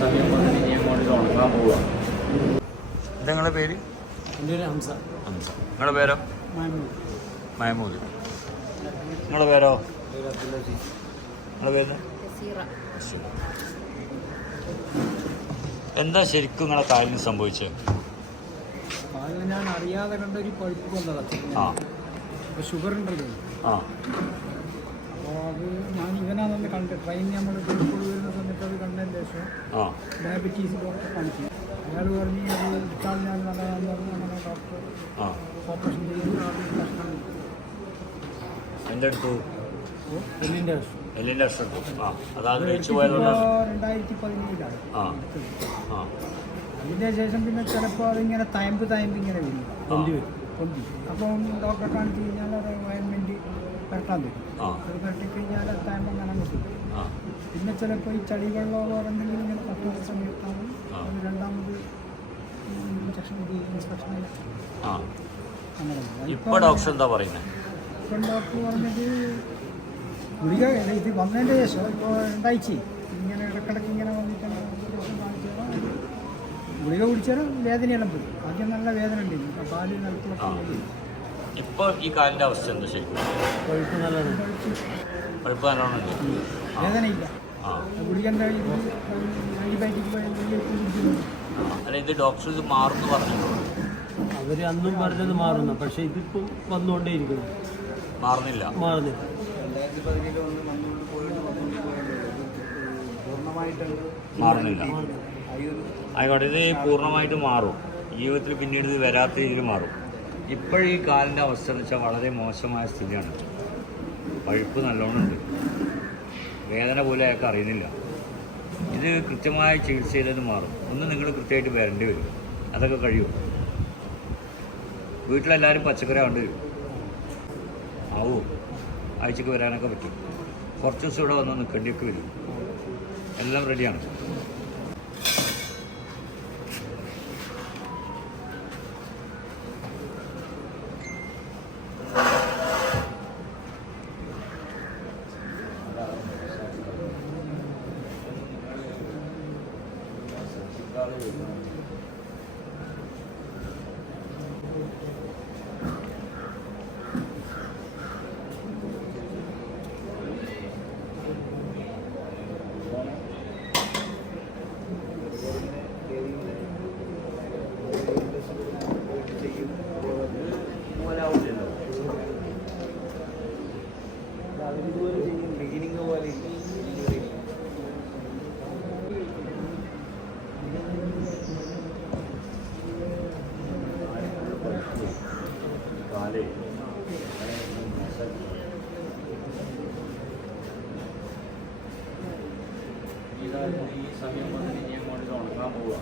സമയം വന്ന് ഇനി അങ്ങോട്ട് ഉണങ്ങാൻ എന്താ നിങ്ങളുടെ പേര്? എന്റെ പേര് ഹംസ. ഹംസ. നിങ്ങളുടെ പേരോ? മഹമൂദ് നിങ്ങളുടെ പേരോ? നിങ്ങളുടെ പേര്? എന്താ ശരിക്കും നിങ്ങളെ കാലിന് സംഭവിച്ചത് ഞാൻ അറിയാതെ കണ്ട ഒരു പഴുപ്പ് അപ്പോൾ ഷുഗർ ഉണ്ടല്ലോ. ആ. അപ്പോൾ അത് ഞാൻ ഇവനാണെന്ന് കണ്ട് ട്രെയിൻ നമ്മൾ ശേഷം ഡയബറ്റീസ് ഡോക്ടറെ കാണിച്ചു. അയാൾ പറഞ്ഞു അത് ഇട്ടാൽ ഞാൻ നല്ലതാണെന്ന് പറഞ്ഞു അങ്ങനെ ഡോക്ടർ ആ. ഓപ്പറേഷൻ ചെയ്ത് ആദ്യം കഷ്ണം എന്തെടുത്തു എല്ലിന്റെ എല്ലിന്റെ അക്ഷരം ആ. അതാത് കഴിച്ചു പോയതുകൊണ്ടാണ് രണ്ടായിരത്തി പതിനേഴിലാണ് ആ. ആ. അതിന്റെ ശേഷം പിന്നെ ചിലപ്പോൾ അതിങ്ങനെ തയമ്പ് തയമ്പ് ഇങ്ങനെ വരും. പൊന്തി വരും. പൊന്തി അപ്പം ഡോക്ടറെ കാണിച്ചു കഴിഞ്ഞാൽ അത് ഓയിൻമെന്റ് പെരട്ടാൻ തരും. അത് പെരട്ടി കഴിഞ്ഞാൽ അത് തയമ്പ് പിന്നെ ചിലപ്പോൾ ഈ ചളിവെള്ളമോ എന്തെങ്കിലും ഇങ്ങനെ തട്ടുന്ന സമയത്താണ് രണ്ടാമത് ഇൻസ്പെക്ഷൻ അങ്ങനെ. ഇപ്പോൾ ഡോക്ടർ എന്താ പറയുന്നത് ഇപ്പം ഡോക്ടർ പറഞ്ഞത് ഗുളിക ഇത് വന്നതിന്റെ ശേഷം ഇപ്പോൾ രണ്ടാഴ്ച ഇങ്ങനെ ഇടക്കിടക്ക് ഇങ്ങനെ വന്നിട്ട് ഗുളിക കുടിച്ചാലും വേദനയെല്ലാം പോയി. ആദ്യം നല്ല വേദന ഉണ്ടായിരുന്നു. കാൽ ആ. നിലത്തിലൊക്കെ ഇപ്പോൾ ഈ കാലിന്റെ അവസ്ഥ എന്താ ശരിക്കും പഴുപ്പ് നല്ലോണം ഉണ്ട്. ആ. അല്ല ഇത് ഡോക്ടർ ഇത് മാറുന്നു പറഞ്ഞിട്ടുള്ളൂ അവർ അന്നും പറഞ്ഞത് മാറുന്നു. പക്ഷെ ഇതിപ്പോ വന്നുകൊണ്ടേയിരിക്കുന്നു മാറുന്നില്ല. മാറുന്നില്ല. രണ്ടായിരത്തി പതിനേഴ് വന്ന് വന്നുകൊണ്ട് പോയിട്ട് വന്നുകൊണ്ട് മാറുന്നില്ല. ആയിക്കോട്ടെ ഇത് പൂർണമായിട്ട് മാറും. ജീവിതത്തിൽ പിന്നീട് ഇത് വരാത്ത രീതിയിൽ മാറും. ഇപ്പോഴീ കാലിന്റെ അവസ്ഥ എന്ന് വെച്ചാൽ വളരെ മോശമായ സ്ഥിതിയാണ്. പഴുപ്പ് നല്ലോണം ഉണ്ട്. വേദന പോലും അയാൾക്ക് അറിയുന്നില്ല. ഇത് കൃത്യമായ ചികിത്സ മാറും. ഒന്ന് നിങ്ങൾ കൃത്യമായിട്ട് വരേണ്ടി വരും. അതൊക്കെ കഴിയും. വീട്ടിലെല്ലാവരും പച്ചക്കറി ആവേണ്ടി വരും. ആവോ? ആഴ്ചക്ക് വരാനൊക്കെ പറ്റും. കുറച്ച് ദിവസം ഇവിടെ വന്ന് നിൽക്കേണ്ടിയൊക്കെ വരും. എല്ലാം റെഡിയാണ് Hallelujah. ഈ സമയം വന്ന് ഇനി അങ്ങോട്ട് ഉണങ്ങാൻ പോവുക.